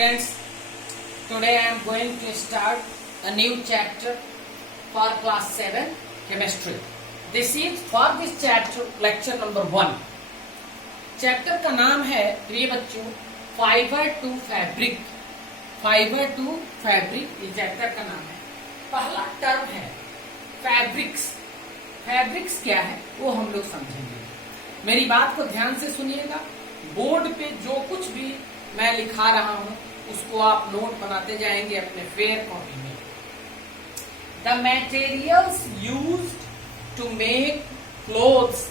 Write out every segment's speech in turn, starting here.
Friends, today I am going to start a new chapter for class 7 chemistry. This is for this chapter lecture number 1. Chapter का नाम है प्रिय बच्चों fibre to fabric. Fibre to fabric ये chapter का नाम है. पहला टर्म है फैब्रिक्स. फैब्रिक्स क्या है वो हम लोग समझेंगे. मेरी बात को ध्यान से सुनिएगा. बोर्ड पे जो कुछ भी मैं लिखा रहा हूं उसको आप नोट बनाते जाएंगे अपने फेयर कॉपी में. The materials used to make clothes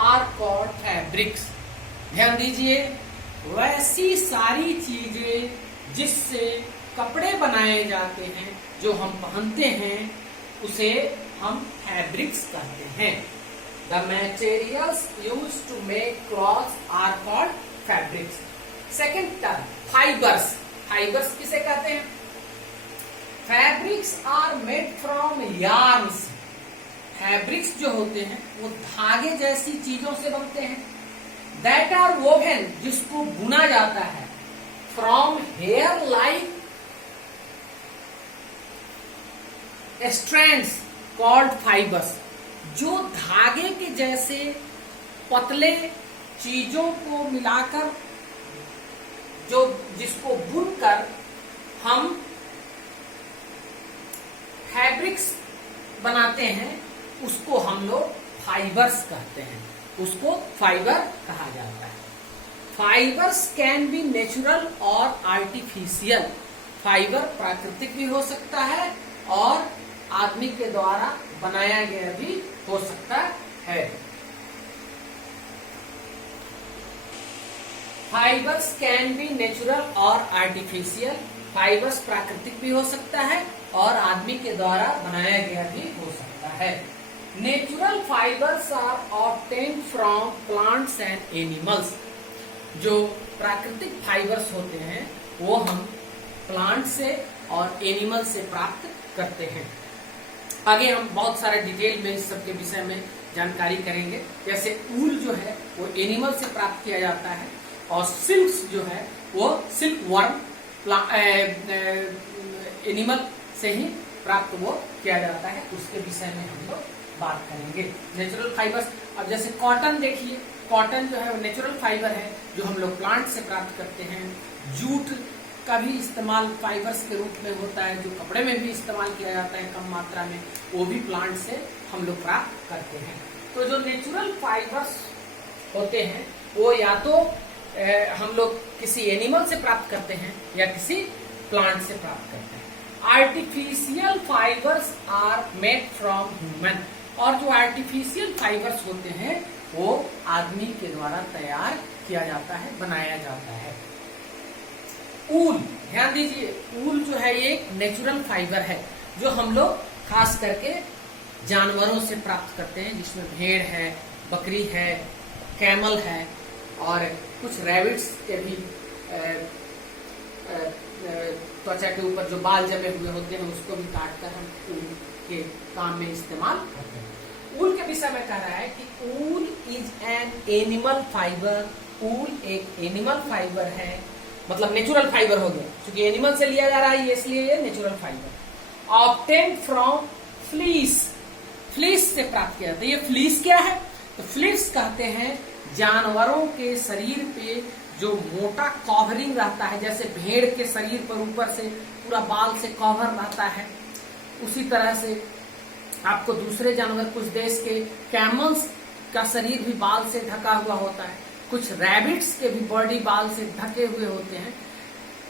are called fabrics. ध्यान दीजिए, वैसी सारी चीजें जिससे कपड़े बनाए जाते हैं जो हम पहनते हैं उसे हम फैब्रिक्स कहते हैं. The materials used to make clothes are called fabrics. Second term fibres. Fibres किसे कहते हैं? Fabrics are made from yarns. Fabrics जो होते हैं वो धागे जैसी चीजों से बनते हैं. दैट आर वोवेन जिसको बुना जाता है from here like strands called fibres. जो धागे के जैसे पतले चीजों को मिलाकर जो जिसको बुनकर हम फैब्रिक्स बनाते हैं उसको हम लोग फाइबर्स कहते हैं. उसको फाइबर कहा जाता है. फाइबर्स कैन बी नेचुरल और आर्टिफिशियल. फाइबर प्राकृतिक भी हो सकता है और आदमी के द्वारा बनाया गया भी हो सकता है. फाइबर्स कैन बी नेचुरल और आर्टिफिशियल. फाइबर्स प्राकृतिक भी हो सकता है और आदमी के द्वारा बनाया गया भी हो सकता है. Natural fibres are obtained from plants and animals. जो प्राकृतिक फाइबर्स होते हैं वो हम प्लांट से और एनिमल से प्राप्त करते हैं. आगे हम बहुत सारे डिटेल में इस सब के विषय में जानकारी करेंगे. जैसे ऊल जो है वो एनिमल से प्राप्त किया जाता है और सिल्क जो है वो सिल्क वर्म एनिमल से ही प्राप्त वो किया जाता है. उसके विषय में हम लोग बात करेंगे. नेचुरल फाइबर्स, अब जैसे कॉटन देखिए, कॉटन जो है वो नेचुरल फाइबर है जो हम लोग प्लांट से प्राप्त करते हैं. जूट का भी इस्तेमाल फाइबर्स के रूप में होता है जो कपड़े में भी इस्तेमाल किया जाता है कम मात्रा में. वो भी प्लांट से हम लोग प्राप्त करते हैं. तो जो नेचुरल फाइबर्स होते हैं वो या तो हम लोग किसी एनिमल से प्राप्त करते हैं या किसी प्लांट से प्राप्त करते हैं. Artificial fibres are made from human. और जो आर्टिफिशियल फाइबर्स होते हैं वो आदमी के द्वारा तैयार किया जाता है, बनाया जाता है. ऊल, ध्यान दीजिए, ऊल जो है एक नेचुरल फाइबर है जो हम लोग खास करके जानवरों से प्राप्त करते हैं, जिसमें भेड़ है, बकरी है, कैमल है और कुछ रैबिट्स के भी त्वचा के ऊपर जो बाल जमे हुए होते हैं उसको भी काटकर हम ऊल के काम में इस्तेमाल करते हैं. ऊल के विषय में कह रहा है कि ऊल इज एन एनिमल फाइबर. ऊल एक एनिमल फाइबर है, मतलब नेचुरल फाइबर हो गया. क्योंकि एनिमल से लिया जा रहा है इसलिए ये natural fibre. Obtained from fleece. Fleece से प्राप्त किया जाता है. ये फ्लीस क्या है? तो फ्लीस कहते हैं जानवरों के शरीर पे जो मोटा कवरिंग रहता है. जैसे भेड़ के शरीर पर ऊपर से पूरा बाल से कवर रहता है, उसी तरह से आपको दूसरे जानवर, कुछ देश के कैमल्स का शरीर भी बाल से ढका हुआ होता है. कुछ रैबिट्स के भी बॉडी बाल से ढके हुए होते हैं.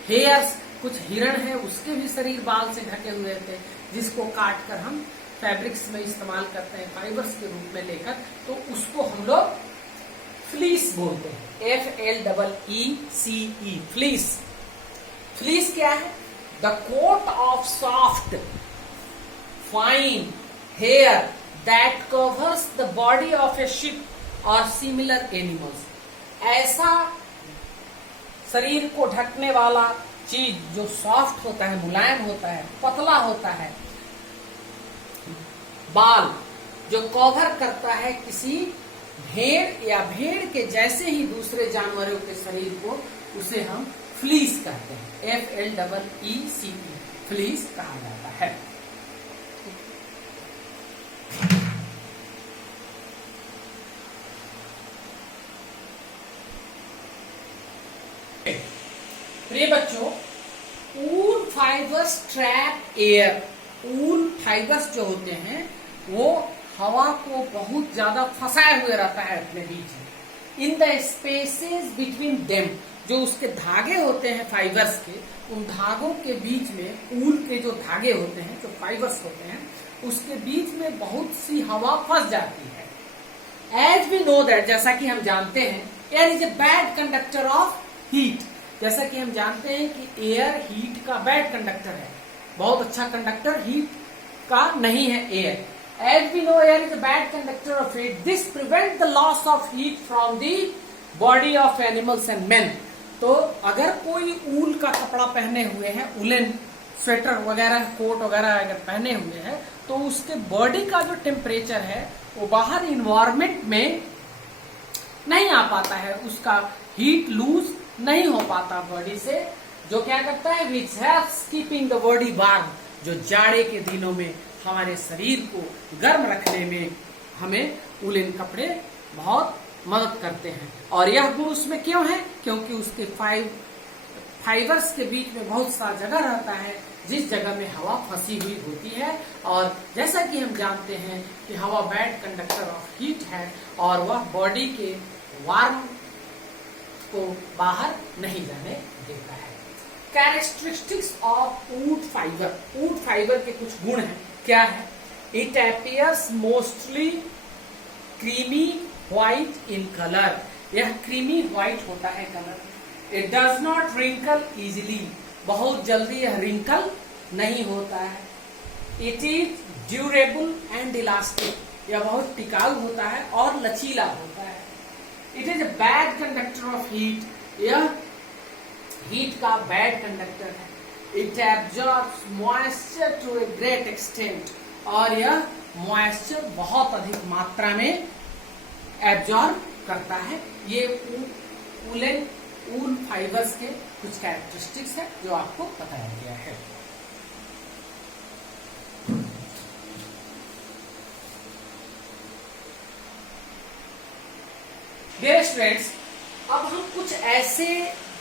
हेयर्स, कुछ हिरण है उसके भी शरीर बाल से ढके हुए होते हैं, जिसको काट कर हम फैब्रिक्स में इस्तेमाल करते हैं फाइबर्स के रूप में लेकर. तो उसको हम लोग फ्लीस बोलते हैं. FLEECE, fleece. फ्लीस क्या है? The coat of soft fine hair that covers the body of a sheep और सिमिलर एनिमल्स. ऐसा शरीर को ढकने वाला चीज जो सॉफ्ट होता है, मुलायम होता है, पतला होता है, बाल जो कवर करता है किसी भेड़ या भेड़ के जैसे ही दूसरे जानवरों के शरीर को, उसे हम फ्लीस कहते हैं, FLEECE, फ्लीस कहा जाता है। प्रिय बच्चों, ऊल फाइबर्स ट्रैप एयर। ऊल फाइबर्स जो होते हैं वो हवा को बहुत ज्यादा फंसाए हुए रहता है अपने बीच में। In the spaces between them, जो उसके धागे होते हैं फाइबर्स के, उन धागों के बीच में, ऊल के जो धागे होते हैं, जो फाइबर्स होते हैं, उसके बीच में बहुत सी हवा फंस जाती है। एज वी नो दैट, जैसा कि हम जानते हैं, air is a bad conductor of heat. जैसा कि हम जानते हैं कि एयर हीट का बैड कंडक्टर है, बहुत अच्छा कंडक्टर हीट का नहीं है air. As we know, air is a bad conductor of heat. This prevents the loss of heat from the body of animals and men. तो अगर कोई ऊल का कपड़ा पहने हुए हैं, उलन स्वेटर वगैरह, कोट वगैरह अगर पहने हुए हैं, तो उसके बॉडी का जो टेम्परेचर है वो बाहर इन्वायरमेंट में नहीं आ पाता है, उसका हीट लूज नहीं हो पाता बॉडी से, जो क्या करता है, which helps keeping the body warm, जो जाड़े के दिनों में हमारे शरीर को गर्म रखने में हमें उलन कपड़े बहुत मदद करते हैं। और यह गुण उसमें क्यों है? क्योंकि उसके फाइबर्स के बीच में बहुत सा जगह रहता है जिस जगह में हवा फंसी हुई होती है। और जैसा कि हम जानते हैं कि हवा बैड कंडक्टर ऑफ हीट है और वह बॉडी के वार्म को बाहर नहीं जाने देता है। Characteristics of wool fibre. Wool fibre के कुछ गुण हैं, क्या है? It appears mostly creamy white in colour. यह क्रीमी व्हाइट होता है colour. It does not wrinkle easily, बहुत जल्दी यह रिंकल नहीं होता है। It is durable and elastic, यह बहुत टिकाऊ होता है और लचीला होता है। It is a bad conductor of heat, यह हीट का बैड कंडक्टर है। It absorbs moisture to a great extent, और यह मॉइस्चर बहुत अधिक मात्रा में एब्जॉर्ब करता है। ये ऊल फाइबर्स के कुछ कैरेक्टरिस्टिक्स है जो आपको बताया गया है। डियर स्टूडेंट्स, अब हम कुछ ऐसे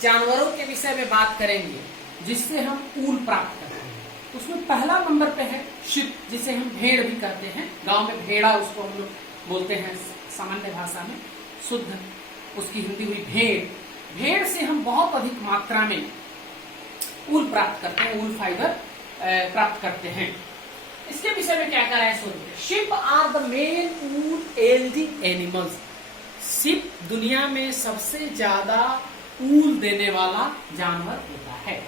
जानवरों के विषय में बात करेंगे जिससे हम ऊल प्राप्त करते हैं। उसमें पहला नंबर पे है शिप, जिसे हम भेड़ भी कहते हैं। गांव में भेड़ा उसको हम लोग बोलते हैं सामान्य भाषा में, शुद्ध उसकी हिंदी हुई भेड़। भेड़ से हम बहुत अधिक मात्रा में ऊल प्राप्त करते हैं, ऊल फाइबर प्राप्त करते हैं। इसके विषय में क्या करा है सुनिए। Sheep are the main wool yielding animals. Sheep दुनिया में सबसे ज्यादा ऊल देने वाला जानवर होता है।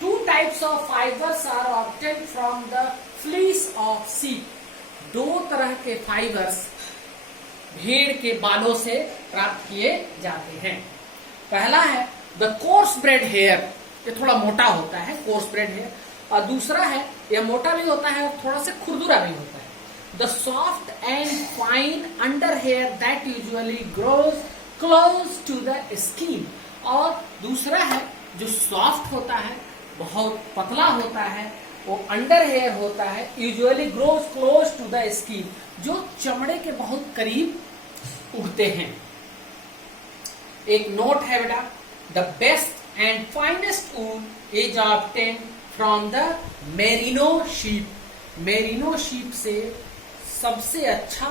Two types of fibers are obtained from the fleece of sheep. दो तरह के फाइबर्स भेड़ के बालों से प्राप्त किए जाते हैं। पहला है द कोर्स ब्रेड हेयर, ये थोड़ा मोटा होता है, कोर्स ब्रेड हेयर। और दूसरा है, यह मोटा भी होता है और थोड़ा सा खुरदुरा भी होता है। The soft and fine under hair that usually grows close to the skin. और दूसरा है जो सॉफ्ट होता है, बहुत पतला होता है, वो अंडर हेयर होता है, usually grows close to the skin, जो चमड़े के बहुत करीब उगते हैं। एक नोट है बेटा, the best and finest wool is obtained from the merino sheep. Merino sheep से सबसे अच्छा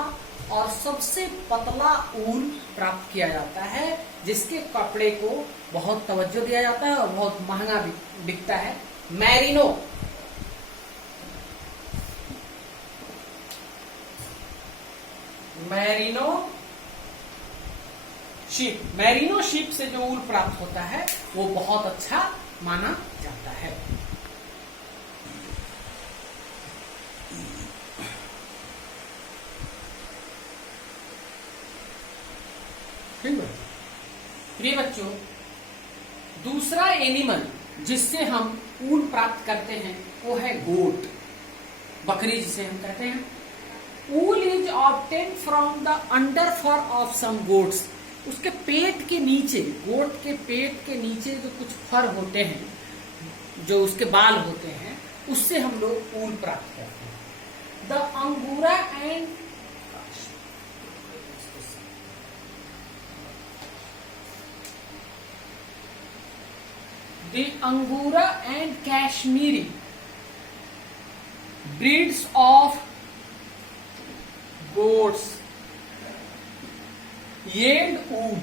और सबसे पतला ऊल प्राप्त किया जाता है, जिसके कपड़े को बहुत तवज्जो दिया जाता है और बहुत महंगा बिकता है। मैरिनो शीप, मैरिनो शीप से जो ऊल प्राप्त होता है वो बहुत अच्छा माना जाता है। प्रिय बच्चों, दूसरा एनिमल जिससे हम ऊन प्राप्त करते हैं वो है गोट, बकरी जिसे हम कहते हैं। Wool is obtain from the under fur of some goats. उसके पेट के नीचे, गोट के पेट के नीचे जो कुछ फर होते हैं, जो उसके बाल होते हैं, उससे हम लोग ऊन प्राप्त करते हैं। द अंगूरा and The Angora and Kashmiri breeds of goats yield wool।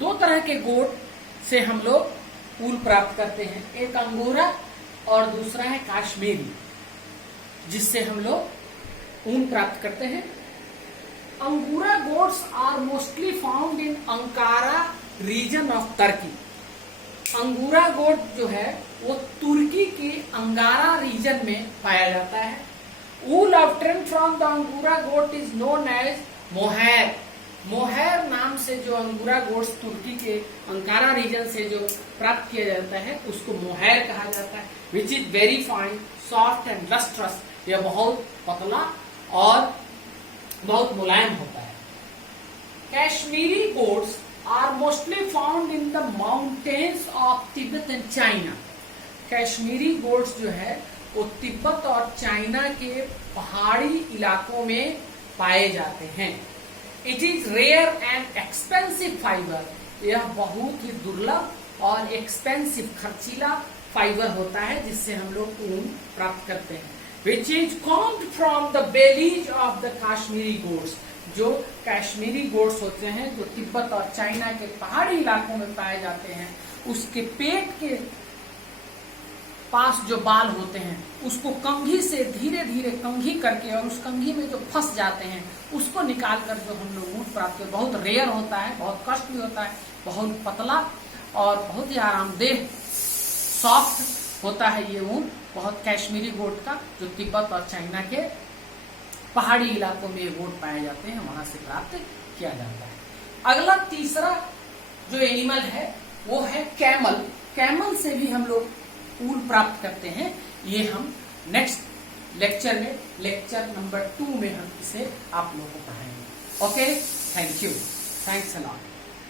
दो तरह के गोट से हम लोग ऊल प्राप्त करते हैं, एक अंगोरा और दूसरा है काश्मीरी, जिससे हम लोग ऊन प्राप्त करते हैं। Angora goats are mostly found in Ankara region of Turkey. Angora goat जो है वो तुर्की के अंगारा रीजन में पाया जाता है। वूल obtained from the Angora goat is known as mohair. Mohair नाम से जो अंगूरा गोट्स तुर्की के अंकारा रीजन से जो प्राप्त किया जाता है उसको मोहैर कहा जाता है। Which is very fine, soft and lustrous. यह बहुत पतला और बहुत मुलायम होता है। Kashmiri goats are mostly found in the mountains of Tibet and China। Kashmiri goats जो है वो तिब्बत और चाइना के पहाड़ी इलाकों में पाए जाते हैं। It is rare and expensive fibre. यह बहुत ही दुर्लभ और एक्सपेंसिव, खर्चीला फाइबर होता है जिससे हम लोग ऊन प्राप्त करते हैं। Which is combed from the bellies of the Kashmiri goats. जो कश्मीरी गोट्स होते हैं जो तिब्बत और चाइना के पहाड़ी इलाकों में पाए जाते हैं, उसके पेट के पास जो बाल होते हैं उसको कंघी से धीरे धीरे कंघी करके, और उस कंघी में जो फंस जाते हैं उसको निकाल कर जो हम लोग ऊन प्राप्त करते हैं। बहुत रेयर होता है, बहुत कष्ट भी होता है, बहुत पतला और बहुत ही आरामदेह, सॉफ्ट होता है ये ऊन। बहुत कश्मीरी गोट का जो तिब्बत और चाइना के पहाड़ी इलाकों में ये गोट पाए जाते हैं, वहां से प्राप्त किया जाता है। अगला तीसरा जो एनिमल है वो है कैमल। कैमल से भी हम लोग ऊन प्राप्त करते हैं। ये हम नेक्स्ट लेक्चर में, लेक्चर नंबर 2 में हम इसे आप लोगों को पढ़ाएंगे। Okay, thank you, thanks a lot.